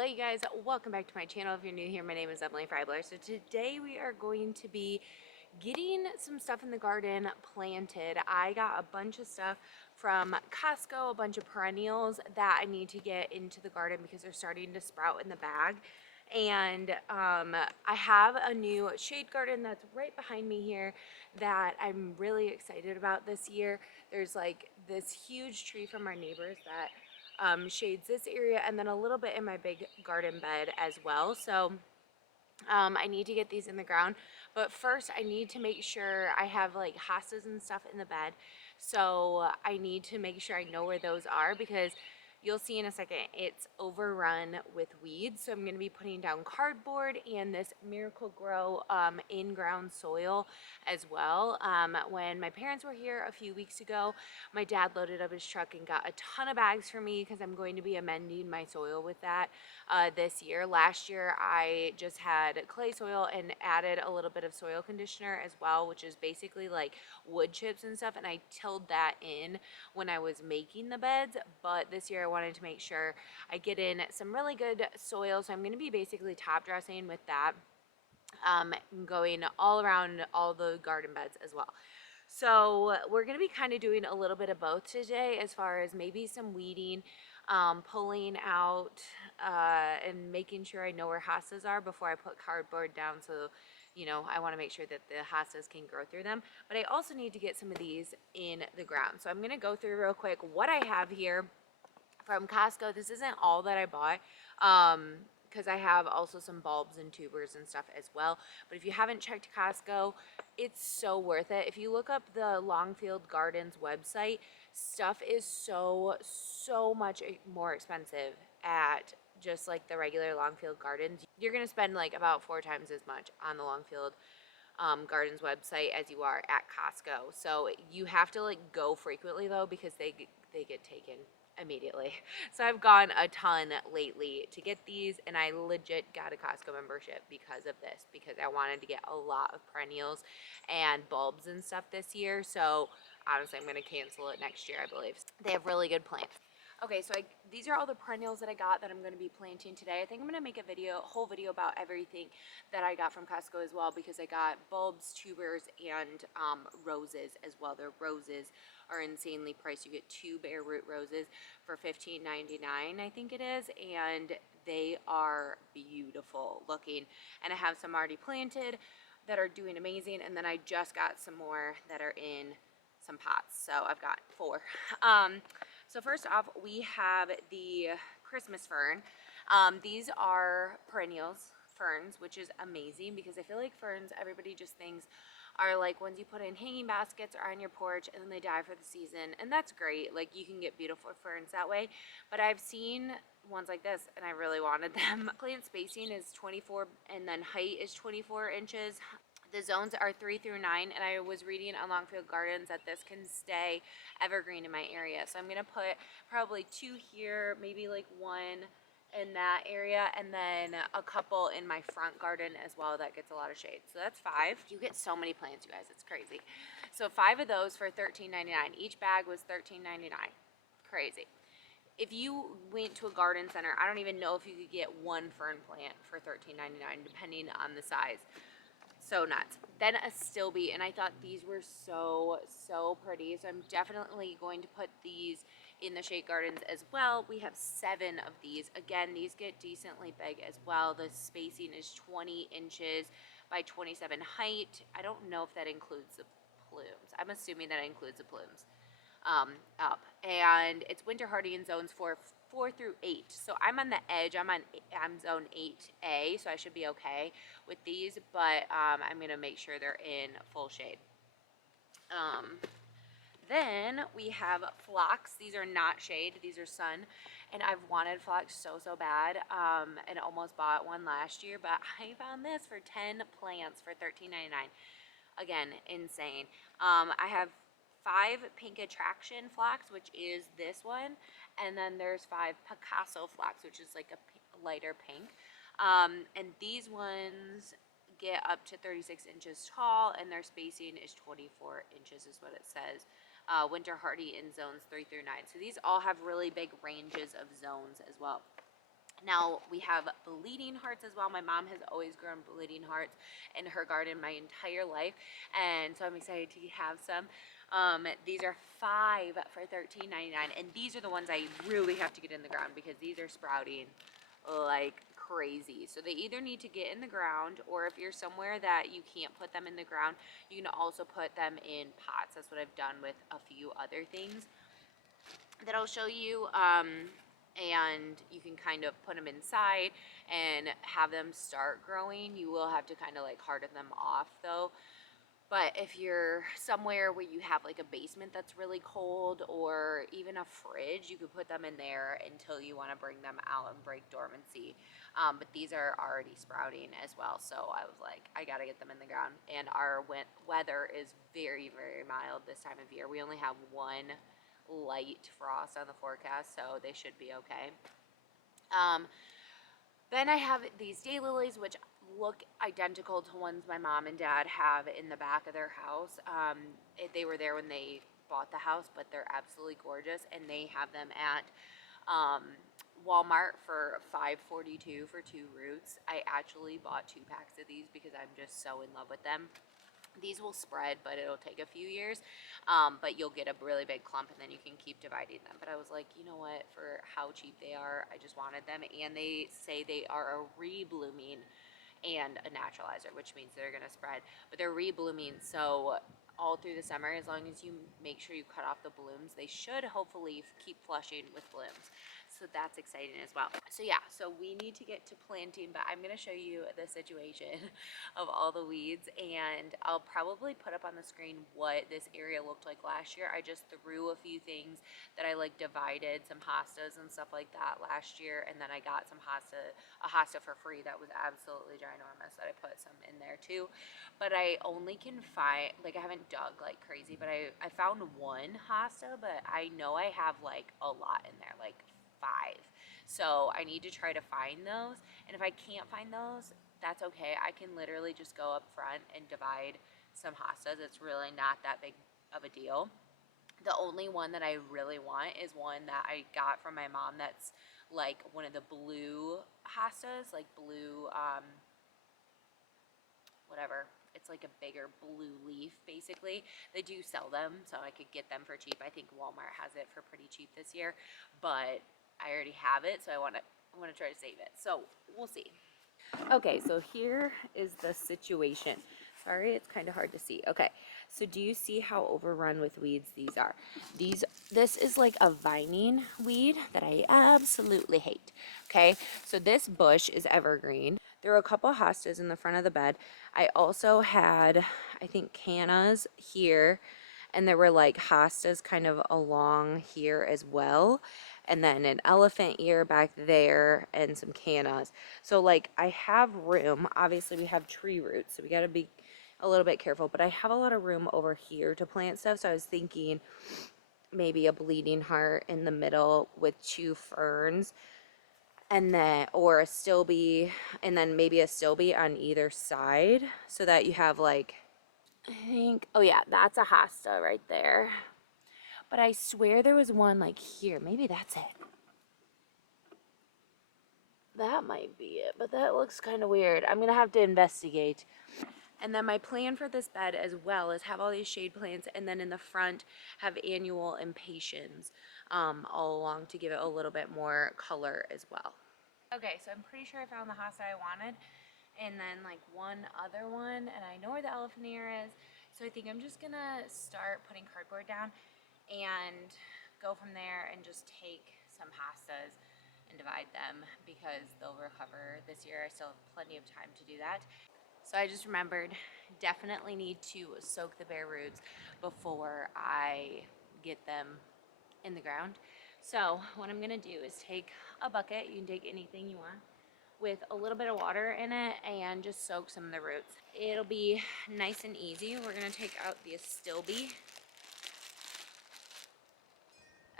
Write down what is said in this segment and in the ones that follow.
Hello you guys, welcome back to my channel. If you're new here, my name is Emily Freibler. So today we are going to be getting some stuff in the garden planted. I got a bunch of stuff from Costco, a bunch of perennials that I need to get into the garden because they're starting to sprout in the bag. And I have a new shade garden that's right behind me here that I'm really excited about this year. There's like this huge tree from our neighbors that shades this area, and then a little bit in my big garden bed as well. So I need to get these in the ground, but first I need to make sure I have like hostas and stuff in the bed. So I need to make sure I know where those are because you'll see in a second it's overrun with weeds. So I'm going to be putting down cardboard and this Miracle Grow in-ground soil as well. When my parents were here a few weeks ago, my dad loaded up his truck and got a ton of bags for me because I'm going to be amending my soil with that this year. Last year I just had clay soil and added a little bit of soil conditioner as well, which is basically like wood chips and stuff, and I tilled that in when I was making the beds. But this year I wanted to make sure I get in some really good soil, so I'm going to be basically top dressing with that, going all around all the garden beds as well. So we're going to be kind of doing a little bit of both today, as far as maybe some weeding, pulling out and making sure I know where hostas are before I put cardboard down. So, you know, I want to make sure that the hostas can grow through them. But I also need to get some of these in the ground. So I'm going to go through real quick what I have here from Costco. This isn't all that I bought, because I have also some bulbs and tubers and stuff as well. But if you haven't checked Costco, it's so worth it. If you look up the Longfield Gardens website, stuff is so much more expensive at just like the regular Longfield Gardens. You're gonna spend like about 4 times as much on the Longfield Gardens website as you are at Costco. So you have to like go frequently though, because they get taken immediately. So I've gone a ton lately to get these, and I legit got a Costco membership because of this, because I wanted to get a lot of perennials and bulbs and stuff this year. So honestly, I'm going to cancel it next year, I believe. They have really good plants. Okay, so these are all the perennials that I got that I'm going to be planting today. I think I'm going to make a whole video about everything that I got from Costco as well, because I got bulbs, tubers, and roses as well. Their roses are insanely priced. You get 2 bare root roses for $15.99, I think it is, and they are beautiful looking. And I have some already planted that are doing amazing, and then I just got some more that are in some pots. So I've got 4. So first off, we have the Christmas fern. These are perennials ferns, which is amazing because I feel like ferns, everybody just thinks are like ones you put in hanging baskets or on your porch and then they die for the season. And that's great. Like, you can get beautiful ferns that way. But I've seen ones like this and I really wanted them. Plant spacing is 24, and then height is 24 inches. The zones are 3 through 9, and I was reading on Longfield Gardens that this can stay evergreen in my area. So I'm going to put probably 2 here, maybe like 1 in that area, and then a couple in my front garden as well that gets a lot of shade. So that's 5. You get so many plants, you guys. It's crazy. So 5 of those for $13.99. Each bag was $13.99. Crazy. If you went to a garden center, I don't even know if you could get 1 fern plant for $13.99, depending on the size. So nuts. Then Astilbe, and I thought these were so pretty. So I'm definitely going to put these in the shade gardens as well. We have 7 of these. Again, these get decently big as well. The spacing is 20 inches by 27 height. I don't know if that includes the plumes. I'm assuming that includes the plumes up. And it's winter hardy in zones 4 through 8. So I'm on the edge. I'm zone 8A, so I should be okay with these, but I'm going to make sure they're in full shade. Then we have phlox. These are not shade, these are sun, and I've wanted phlox so bad, and almost bought one last year, but I found this for 10 plants for $13.99. Again, insane. I have 5 pink attraction phlox, which is this one, and then there's 5 Picasso phlox, which is like a lighter pink. And these ones get up to 36 inches tall, and their spacing is 24 inches is what it says. Winter hardy in zones 3 through 9. So these all have really big ranges of zones as well. Now we have bleeding hearts as well. My mom has always grown bleeding hearts in her garden my entire life, and so I'm excited to have some. These are 5 for $13.99, and these are the ones I really have to get in the ground because these are sprouting like crazy. So they either need to get in the ground, or if you're somewhere that you can't put them in the ground, you can also put them in pots. That's what I've done with a few other things that I'll show you. And you can kind of put them inside and have them start growing. You will have to kind of like harden them off though. But if you're somewhere where you have like a basement that's really cold, or even a fridge, you could put them in there until you want to bring them out and break dormancy. But these are already sprouting as well, so I was like, I gotta get them in the ground. And our weather is very, very mild this time of year. We only have one light frost on the forecast, so they should be okay. Then I have these daylilies, which look identical to ones my mom and dad have in the back of their house. They were there when they bought the house, but they're absolutely gorgeous, and they have them at Walmart for $5.42 for 2 roots. I actually bought 2 packs of these because I'm just so in love with them. These will spread, but it'll take a few years. But you'll get a really big clump, and then you can keep dividing them. But I was like, you know what? For how cheap they are, I just wanted them. And they say they are a re-blooming and a naturalizer, which means they're going to spread. But they're re-blooming, so all through the summer, as long as you make sure you cut off the blooms, they should hopefully keep flushing with blooms. So that's exciting as well. So yeah, so we need to get to planting, but I'm going to show you the situation of all the weeds, and I'll probably put up on the screen what this area looked like last year. I just threw a few things that I like divided, some hostas and stuff like that last year, and then I got a hosta for free that was absolutely ginormous that I put some in there too. But I only can find, like, I haven't dug like crazy, but I found one hosta, but I know I have like a lot in there, like 5. So I need to try to find those. And if I can't find those, that's okay. I can literally just go up front and divide some hostas. It's really not that big of a deal. The only one that I really want is one that I got from my mom that's like one of the blue hostas, like blue, whatever. It's like a bigger blue leaf, basically. They do sell them, so I could get them for cheap. I think Walmart has it for pretty cheap this year, but I already have it, so I want to try to save it. So we'll see. Okay, so here is the situation. Sorry, it's kind of hard to see. Okay, so do you see how overrun with weeds these are? This is like a vining weed that I absolutely hate. Okay, so this bush is evergreen. There were a couple hostas in the front of the bed. I also had, I think, cannas here, and there were like hostas kind of along here as well, and then an elephant ear back there and some cannas. So like I have room. Obviously we have tree roots, so we got to be a little bit careful, but I have a lot of room over here to plant stuff. So I was thinking maybe a bleeding heart in the middle with 2 ferns, and then, or a Astilbe, and then maybe a Astilbe on either side, so that you have like, I think, oh yeah, that's a hosta right there. But I swear there was one like here. Maybe that's it. That might be it, but that looks kind of weird. I'm gonna have to investigate. And then my plan for this bed as well is have all these shade plants, and then in the front have annual impatiens all along to give it a little bit more color as well. Okay, so I'm pretty sure I found the hosta I wanted, and then like one other one, and I know where the elephant ear is, so I think I'm just gonna start putting cardboard down and go from there and just take some hostas and divide them because they'll recover this year. I still have plenty of time to do that. So I just remembered, definitely need to soak the bare roots before I get them in the ground. So what I'm gonna do is take a bucket, you can take anything you want, with a little bit of water in it and just soak some of the roots. It'll be nice and easy. We're gonna take out the Astilbe.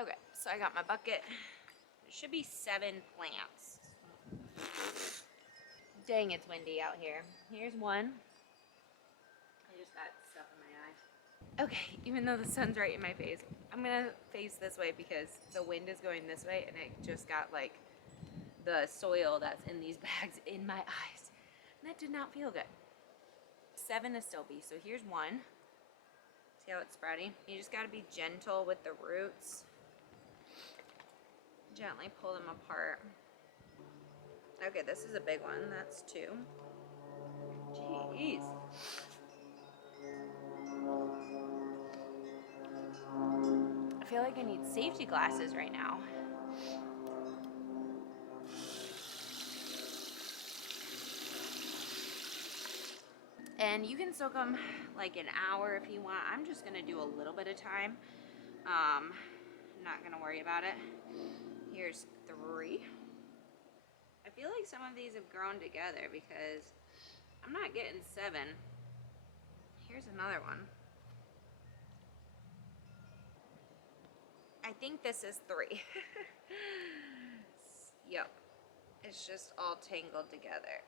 Okay, so I got my bucket. There should be 7 plants. Dang, it's windy out here. Here's one. I just got stuff in my eye. Okay, even though the sun's right in my face, I'm gonna face this way because the wind is going this way, and it just got like the soil that's in these bags in my eyes. And that did not feel good. 7 Astilbe. So here's one. See how it's spreading? You just got to be gentle with the roots. Gently pull them apart. Okay, this is a big one. That's 2. Jeez. I feel like I need safety glasses right now. And you can soak them like an hour if you want. I'm just gonna do a little bit of time. I'm not gonna worry about it. Here's 3. I feel like some of these have grown together because I'm not getting 7. Here's another one. I think this is 3. Yep. It's just all tangled together.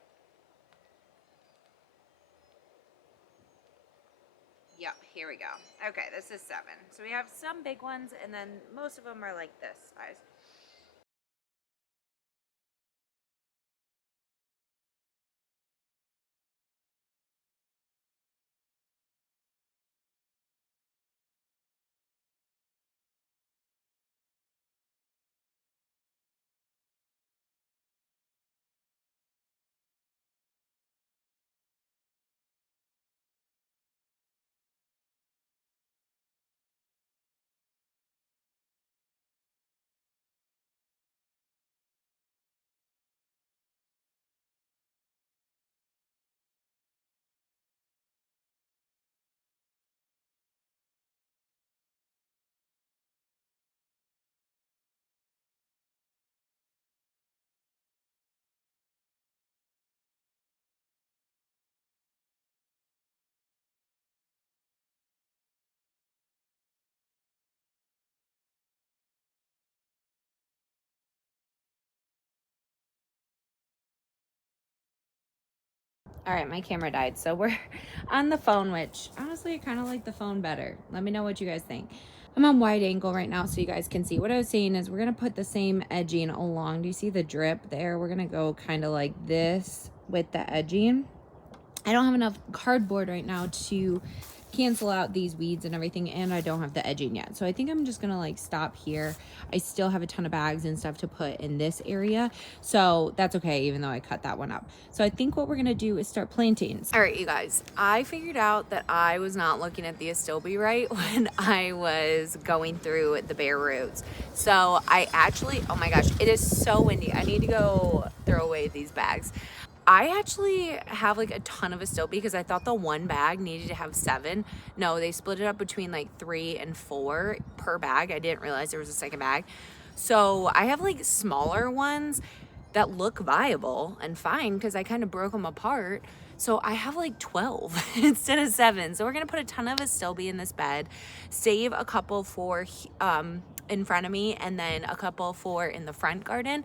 Yep, here we go. Okay, this is 7. So we have some big ones, and then most of them are like this size. All right, my camera died, so we're on the phone, which honestly, I kind of like the phone better. Let me know what you guys think. I'm on wide angle right now so you guys can see. What I was saying is we're going to put the same edging along. Do you see the drip there? We're going to go kind of like this with the edging. I don't have enough cardboard right now to cancel out these weeds and everything, and I don't have the edging yet, so I think I'm just gonna like stop here. I still have a ton of bags and stuff to put in this area, so that's okay, even though I cut that one up. So I think what we're gonna do is start planting. All right, you guys, I figured out that I was not looking at the Astilbe right when I was going through the bare roots. So I actually, oh my gosh, it is so windy. I need to go throw away these bags. I actually have like a ton of Astilbe because I thought the one bag needed to have 7. No, they split it up between like 3 and 4 per bag. I didn't realize there was a second bag. So I have like smaller ones that look viable and fine because I kind of broke them apart. So I have like 12 instead of 7. So we're going to put a ton of Astilbe in this bed, save a couple for in front of me and then a couple for in the front garden.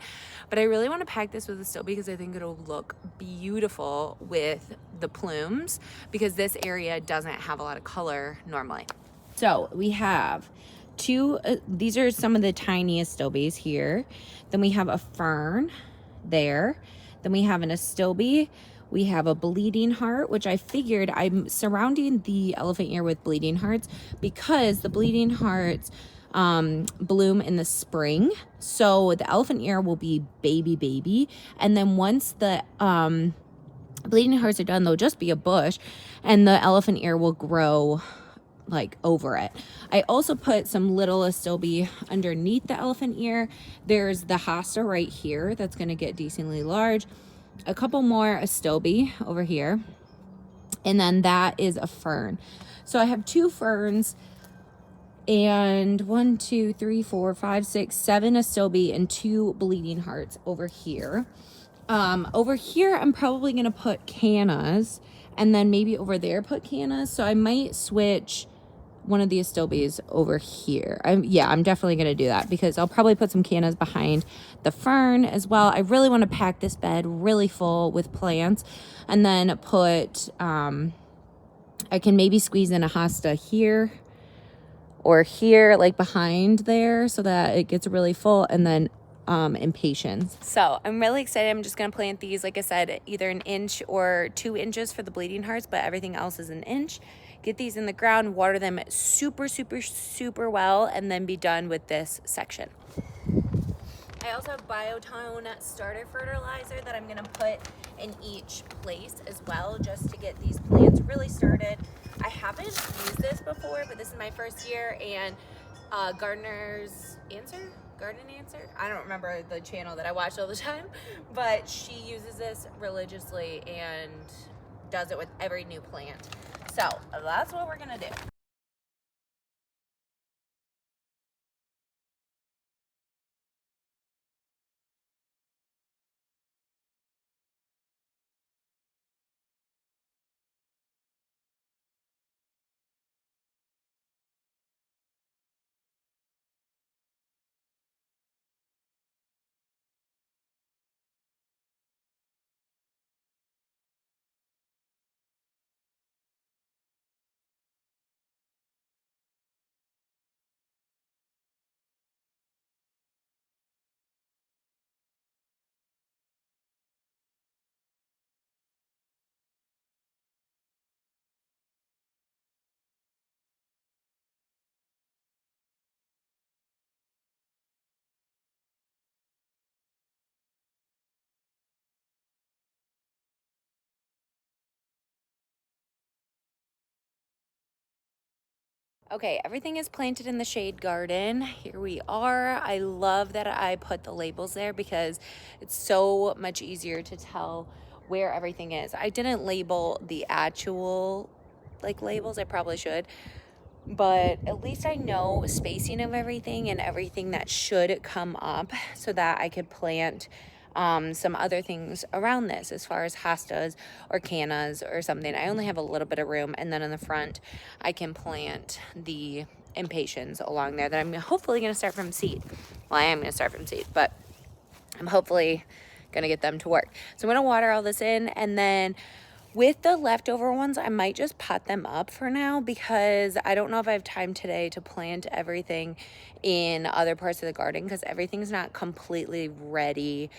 But I really want to pack this with Astilbe because I think it'll look beautiful with the plumes because this area doesn't have a lot of color normally. So we have 2, these are some of the tiniest Astilbes here. Then we have a fern there. Then we have an Astilbe. We have a bleeding heart, which I figured I'm surrounding the elephant ear with bleeding hearts because the bleeding hearts bloom in the spring. So the elephant ear will be baby. And then once the bleeding hearts are done, they'll just be a bush and the elephant ear will grow like over it. I also put some little Astilbe underneath the elephant ear. There's the hosta right here that's going to get decently large. A couple more Astilbe over here. And then that is a fern. So I have 2 ferns and 1, 2, 3, 4, 5, 6, 7 Astilbe and 2 bleeding hearts over here. Over here, I'm probably going to put cannas and then maybe over there put cannas. So I might switch one of the Astilbes over here. I'm definitely going to do that because I'll probably put some cannas behind the fern as well. I really want to pack this bed really full with plants and then put, I can maybe squeeze in a hosta here or here, like behind there so that it gets really full. And then impatiens. So I'm really excited. I'm just going to plant these, like I said, either an inch or 2 inches for the bleeding hearts, but everything else is an inch. Get these in the ground, water them super, super, super well, and then be done with this section. I also have Biotone starter fertilizer that I'm gonna put in each place as well, just to get these plants really started. I haven't used this before, but this is my first year, and Garden Answer? I don't remember the channel that I watch all the time, but she uses this religiously and does it with every new plant. So that's what we're gonna do. Okay, everything is planted in the shade garden. Here we are. I love that I put the labels there because it's so much easier to tell where everything is. I didn't label the actual labels. I probably should, but at least I know spacing of everything and everything that should come up so that I could plant some other things around this as far as hostas or cannas or something. I only have a little bit of room, and then in the front I can plant the impatiens along there that I'm hopefully going to start from seed. Well, I am going to start from seed, but I'm hopefully going to get them to work. So I'm going to water all this in, and then with the leftover ones, I might just pot them up for now because I don't know if I have time today to plant everything in other parts of the garden because everything's not completely ready